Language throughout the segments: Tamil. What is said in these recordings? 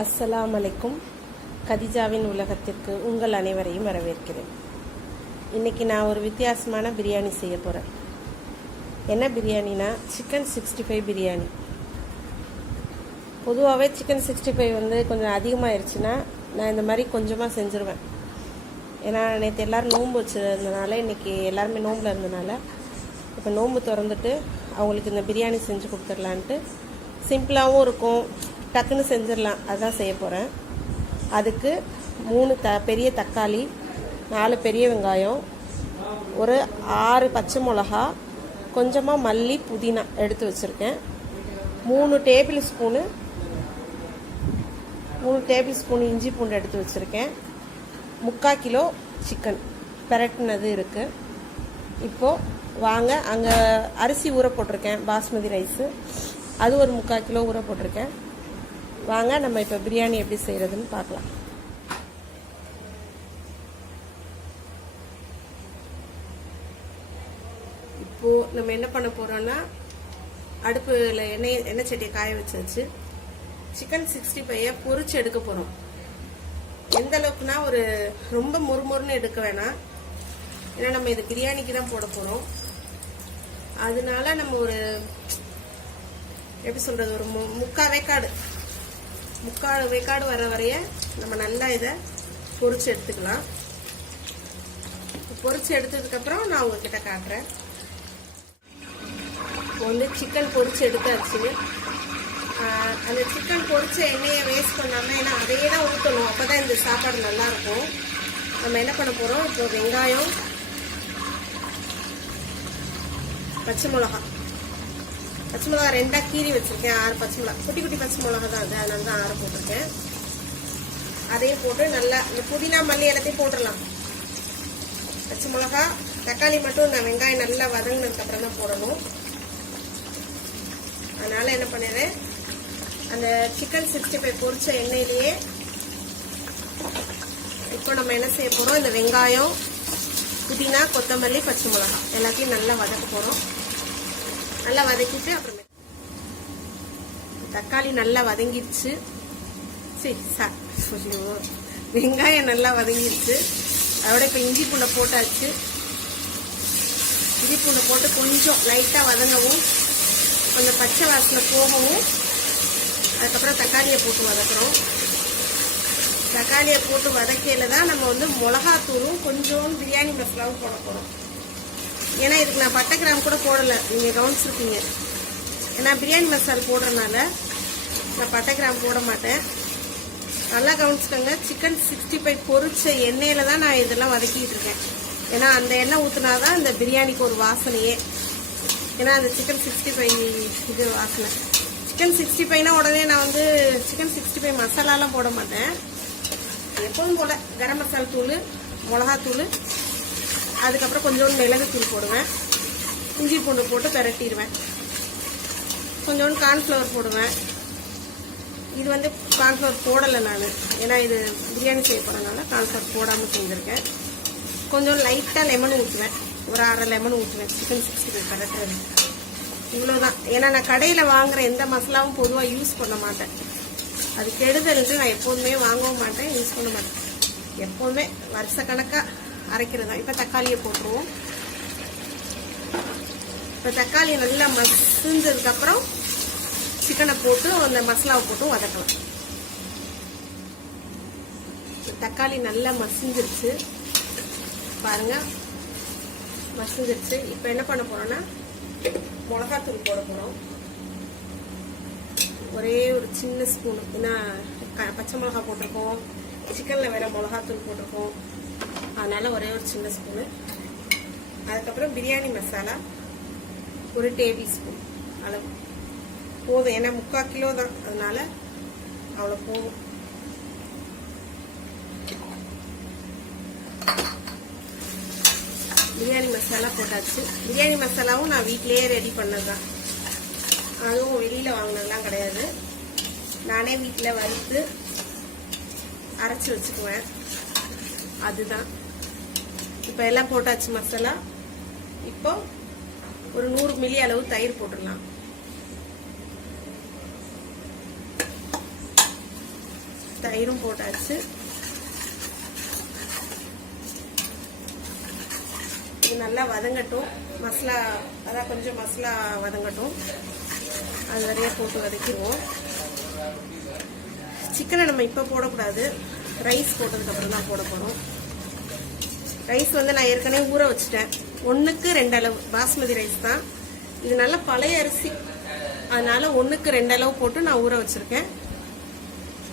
அஸ்ஸலாமு அலைக்கும். கதிஜாவின் உலகத்திற்கு உங்கள் அனைவரையும் வரவேற்கிறேன். இன்றைக்கி நான் ஒரு வித்தியாசமான பிரியாணி செய்ய போகிறேன். என்ன பிரியாணினா சிக்கன் 65 பிரியாணி. பொதுவாகவே சிக்கன் 65 கொஞ்சம் அதிகமாகிடுச்சுன்னா நான் இந்த மாதிரி கொஞ்சமாக செஞ்சுருவேன். ஏன்னா நேற்று எல்லோரும் நோன்பு வச்சுருந்தனால, இன்றைக்கி எல்லாருமே நோம்பில் இருந்தனால இப்போ நோன்பு திறந்துட்டு அவங்களுக்கு இந்த பிரியாணி செஞ்சு கொடுத்துடலான்ட்டு, சிம்பிளாகவும் இருக்கும், டக்குன்னு செஞ்சிடலாம், அதுதான் செய்ய போகிறேன். அதுக்கு 3 பெரிய தக்காளி, 4 பெரிய வெங்காயம், ஒரு 6 பச்சை மிளகா, கொஞ்சமாக மல்லி புதினா எடுத்து வச்சுருக்கேன். 3 டேபிள் ஸ்பூன் இஞ்சி பூண்டு எடுத்து வச்சுருக்கேன். 3/4 கிலோ சிக்கன் பெரட்டினது இருக்குது. இப்போது வாங்க, அங்கே அரிசி ஊற போட்டிருக்கேன், பாஸ்மதி ரைஸு, அது ஒரு 3/4 கிலோ ஊற போட்டிருக்கேன். வாங்க நம்ம இப்போ பிரியாணி எப்படி செய்கிறதுன்னு பார்க்கலாம். இப்போது நம்ம என்ன பண்ண போகிறோன்னா, அடுப்பில் எண்ணெய் சட்டியை காய வச்சு சிக்கன் 65 பொரிச்சு எடுக்க போகிறோம். எந்த அளவுக்குனா, ஒரு ரொம்ப மொறுமொறுன்னு எடுக்க வேணாம், ஏன்னா நம்ம இது பிரியாணிக்கு தான் போட போகிறோம். அதனால நம்ம ஒரு எப்படி சொல்கிறது, ஒரு 3/4 வேக்காடு வர வரைய நம்ம நல்லா இதை பொரிச்சு எடுத்துக்கலாம். பொரிச்சு எடுத்ததுக்கப்புறம் நான் உங்ககிட்ட காட்டுறேன். சிக்கன் பொரிச்சு எடுத்தாச்சு. அந்த சிக்கன் பொரிச்ச எண்ணெயை வேஸ்ட் பண்ணாமல், ஏன்னா அதையே தான் ஊற்றணும், அப்போ தான் இந்த சாப்பாடு நல்லாயிருக்கும். நம்ம என்ன பண்ண போகிறோம், இப்போ வெங்காயம், பச்சை மிளகா 2 கீறி வச்சுருக்கேன். 6 பச்சை மிளகா, குட்டி குட்டி பச்சை மிளகா தான் அது, அதனால தான் 6 போட்டிருக்கேன். அதையும் போட்டு நல்லா இந்த புதினா மல்லி எல்லாத்தையும் போட்டுடலாம். பச்சை மிளகா, தக்காளி மட்டும் இந்த வெங்காயம் நல்லா வதங்கினதுக்கப்புறம் தான் போடணும். அதனால் என்ன பண்ணிடுறேன், அந்த சிக்கன் 65 பொரிச்ச எண்ணெயிலேயே இப்போ நம்ம என்ன செய்ய போகிறோம், இந்த வெங்காயம், புதினா, கொத்தமல்லி, பச்சை மிளகா எல்லாத்தையும் நல்லா வதக்க போகிறோம். நல்லா வதக்கிட்டு அப்புறமே தக்காளி நல்லா வதங்கிடுச்சு. வெங்காயம் நல்லா வதங்கிடுச்சு. அதோட இப்போ இஞ்சி பூண்டை போட்டாச்சு. இஞ்சி பூண்டை போட்டு கொஞ்சம் லைட்டாக வதங்கவும், கொஞ்சம் பச்சை வாசனை போகவும், அதுக்கப்புறம் தக்காளியை போட்டு வதக்குறோம். தக்காளியை போட்டு வதக்கையில் தான் நம்ம மிளகாத்தூளும் கொஞ்சம் பிரியாணி மசாலாவும் போட போகிறோம். ஏன்னா இதுக்கு நான் பட்டை கிராம் கூட போடலை, நீங்கள் கவனிச்சிருக்கீங்க. ஏன்னா பிரியாணி மசாலா போடுறதுனால நான் பட்டை கிராம் போட மாட்டேன். நல்லா கவனிச்சுக்கோங்க. சிக்கன் 65 பொரிச்ச எண்ணெயில் தான் நான் இதெல்லாம் வதக்கிட்டு இருக்கேன். ஏன்னா அந்த எண்ணெய் ஊற்றினாதான் இந்த பிரியாணிக்கு ஒரு வாசனையே. ஏன்னா அந்த சிக்கன் 65 இது வாசனை. சிக்கன் 65னா உடனே நான் சிக்கன் 65 மசாலாலாம் போட மாட்டேன். எப்போதும் போல கரம் மசாலா தூள், மிளகாத்தூள், அதுக்கப்புறம் கொஞ்சோண்டு மிளகுத்தூள் போடுவேன். இஞ்சி பூண்டு போட்டு பெரட்டிடுவேன். கொஞ்சோண்டு கார்ன்ஃப்ளவர் போடுவேன். இது கார்ன்ஃப்ளவர் போடலை நான், ஏன்னா இது பிரியாணி செய்ய போகிறதுனால கார்ன்ஃப்ளவர் போடாமல் செஞ்சுருக்கேன். கொஞ்சம் லைட்டாக லெமன் ஊற்றுவேன், ஒரு 1/2 லெமன் ஊற்றுவேன் சிக்கன் 65 பெரட்டுறது. இவ்வளோதான். ஏன்னா நான் கடையில் வாங்குகிற எந்த மசாலாவும் பொதுவாக யூஸ் பண்ண மாட்டேன். அது கெடுதல்ட்டு நான் எப்போதுமே வாங்கவும் மாட்டேன், யூஸ் பண்ண மாட்டேன். எப்போதுமே வருஷக்கணக்காக அரைக்கிறது தான். இப்போ தக்காளியை போட்டுருவோம். இப்போ தக்காளி நல்லா மசிஞ்சதுக்கப்புறம் சிக்கனை போட்டு அந்த மசாலாவை போட்டு வதக்கலாம். தக்காளி நல்லா மசிஞ்சிருச்சு பாருங்க, மசிஞ்சிருச்சு. இப்போ என்ன பண்ண போறோம்னா, மிளகாத்தூள் போட போகிறோம். ஒரே ஒரு சின்ன ஸ்பூன், ஏன்னா பச்சை மிளகா போட்டிருக்கோம், சிக்கனில் வேற மிளகாத்தூள் போட்டிருக்கோம், அதனால ஒரே ஒரு சின்ன ஸ்பூனு. அதுக்கப்புறம் பிரியாணி மசாலா ஒரு டேபிள் ஸ்பூன் அளவு போதும். ஏன்னா 3/4 கிலோ தான், அதனால அவ்வளோ போதும். பிரியாணி மசாலா போட்டாச்சு. பிரியாணி மசாலாவும் நான் வீட்டிலேயே ரெடி பண்ணது தான், அதுவும் வெளியில் வாங்கினதுலாம் கிடையாது. நானே வீட்டில் வறுத்து அரைச்சி வச்சுக்குவேன், அதுதான். இப்போ எல்லாம் போட்டாச்சு மசாலா. இப்போ ஒரு 100 மில்லி அளவு தயிர் போட்டுடலாம். தயிரும் போட்டாச்சு. இது நல்லா வதங்கட்டும். மசாலா அதான் கொஞ்சம் மசாலா வதங்கட்டும். அது நிறைய போட்டு வதக்கிடுவோம். சிக்கனை நம்ம இப்போ போடக்கூடாது, ரைஸ் போட்டதுக்கப்புறம் தான் போட போகிறோம். ரைஸ் வந்து நான் ஏற்கனவே ஊற வச்சுட்டேன். 1க்கு 2 அளவு பாஸ்மதி ரைஸ் தான். இது நல்ல பழைய அரிசி, அதனால 1க்கு 2 அளவு போட்டு நான் ஊற வச்சுருக்கேன்.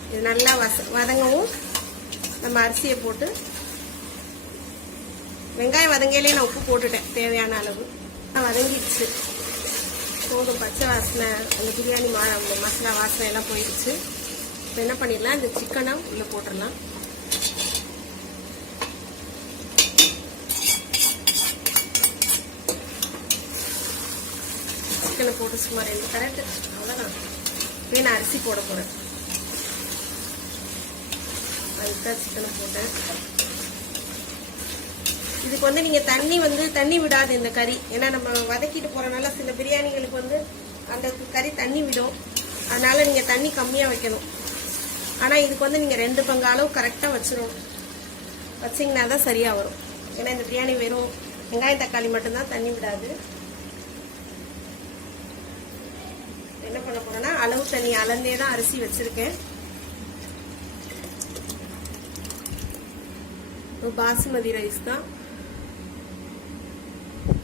இது நல்லா வதங்கவும் நம்ம அரிசியை போட்டு, வெங்காயம் வதங்கையிலே நான் உப்பு போட்டுட்டேன் தேவையான அளவு. வதங்கிடுச்சு போதும். பச்சை வாசனை, அந்த பிரியாணி மசாலா வாசனை எல்லாம் போயிடுச்சு. இப்போ என்ன பண்ணிடலாம், இந்த சிக்கனை உள்ளே போட்டுடலாம். சிக்கனை போட்டு சும்மா 2 கரெக்ட், அவ்வளோதான். இப்போ நான் அரிசி போட போகிறேன். அதுதான் சிக்கனை போட்டேன். இதுக்கு வந்து நீங்கள் தண்ணி விடாது இந்த கறி. ஏன்னா நம்ம வதக்கிட்டு போகிறனால சில பிரியாணிகளுக்கு வந்து அந்த கறி தண்ணி விடும். அதனால நீங்கள் தண்ணி கம்மியாக வைக்கணும். ஆனால் இதுக்கு வந்து நீங்கள் 2 பங்கு அளவு கரெக்டாக வச்சிடணும். வச்சிங்கன்னா தான் சரியாக வரும். ஏன்னா இந்த பிரியாணி வெறும் வெங்காயம் தக்காளி மட்டும்தான், தண்ணி விடாது. என்ன பண்ண போறேன்னா, அளவு தண்ணி அளந்தே தான் அரிசி வச்சிருக்கேன். பாசுமதி ரைஸ் தான்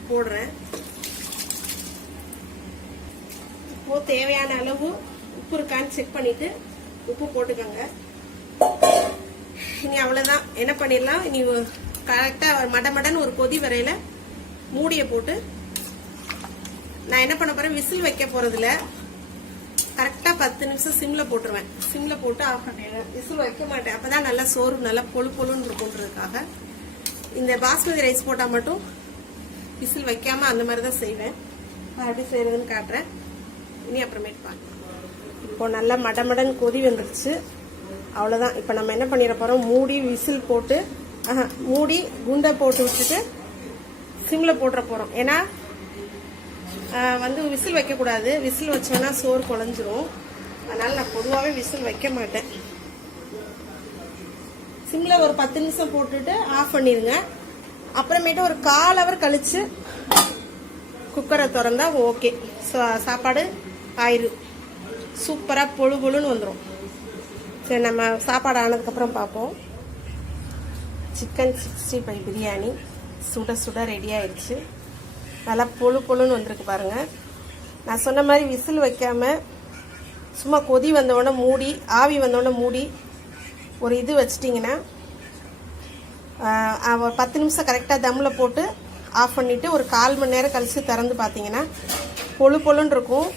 போடுறேன். இப்போ தேவையான அளவு உப்பு இருக்கான்னு செக் பண்ணிட்டு உப்பு போட்டுக்கோங்க. இனி அவ்வளவுதான். என்ன பண்ணிடலாம், இனி கரெக்டா மடமடன்னு ஒரு கொதி வரையில மூடியை போட்டு நான் என்ன பண்ண போறேன், விசில் வைக்க போறதுல கரெக்டா 10 நிமிஷம் சிம்ல போட்டுருவேன். சிம்ல போட்டு ஆஃப் பண்ணிடுவேன். விசில் வைக்க மாட்டேன். அப்பதான் நல்லா சோறு நல்லா பொழு பொழுன்னு இருக்குன்றதுக்காக. இந்த பாஸ்மதி ரைஸ் போட்டா மட்டும் விசில் வைக்காம அந்த மாதிரி தான் செய்வேன். எப்படி செய்யறதுன்னு காட்டுறேன். இனி அப்புறமேட்டு பார்க்கலாம். இப்போ நல்லா மடமடன் கொதி வந்துருச்சு. அவ்வளோதான். இப்போ நம்ம என்ன பண்ணிட போறோம், மூடி விசில் போட்டு மூடி குண்டை போட்டு விட்டுட்டு சிம்ல போட்டுற போறோம். ஏன்னா வந்து விசில் வைக்கக்கூடாது. விசில் வச்சோன்னா சோறு குழஞ்சிரும். அதனால நான் பொதுவாகவே விசில் வைக்க மாட்டேன். சிம்ல ஒரு 10 நிமிஷம் போட்டுட்டு ஆஃப் பண்ணிடுங்க. அப்புறமேட்டு ஒரு 1/4 ஹவர் கழிச்சு குக்கரை திறந்தா ஓகே, சாப்பாடு ஆயிரும். சூப்பராக பொழு பொழுன்னு வந்துடும். சரி, நம்ம சாப்பாடு ஆனதுக்கப்புறம் பார்ப்போம். சிக்கன் 65 பிரியாணி சுட சுட ரெடி ஆயிடுச்சு. நல்லா பொழு பொழுன்னு வந்திருக்கு பாருங்க. நான் சொன்ன மாதிரி விசில் வைக்காம சும்மா கொதி வந்தோடனே மூடி, ஆவி வந்தோடனே மூடி ஒரு இது வச்சிட்டிங்கன்னா ஒரு 10 நிமிஷம் கரெக்டாக தம்மில் போட்டு ஆஃப் பண்ணிவிட்டு ஒரு 1/4 மணி நேரம் கழித்து திறந்து பார்த்தீங்கன்னா பொழு பொழுன்னு இருக்கும்.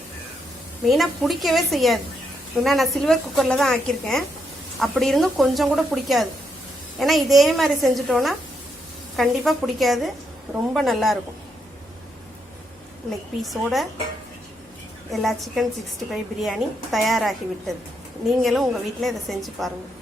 மெயினாக பிடிக்கவே செய்யாது. ஏன்னா நான் சில்வர் குக்கரில் தான் ஆக்கியிருக்கேன். அப்படி இருந்தும் கொஞ்சம் கூட பிடிக்காது. ஏன்னா இதே மாதிரி செஞ்சுட்டோன்னா கண்டிப்பாக பிடிக்காது. ரொம்ப நல்லாயிருக்கும். லெக் பீஸோட எல்லா சிக்கன் 65 பிரியாணி தயாராகி விட்டது. நீங்களும் உங்கள் வீட்டில் இதை செஞ்சு பாருங்கள்.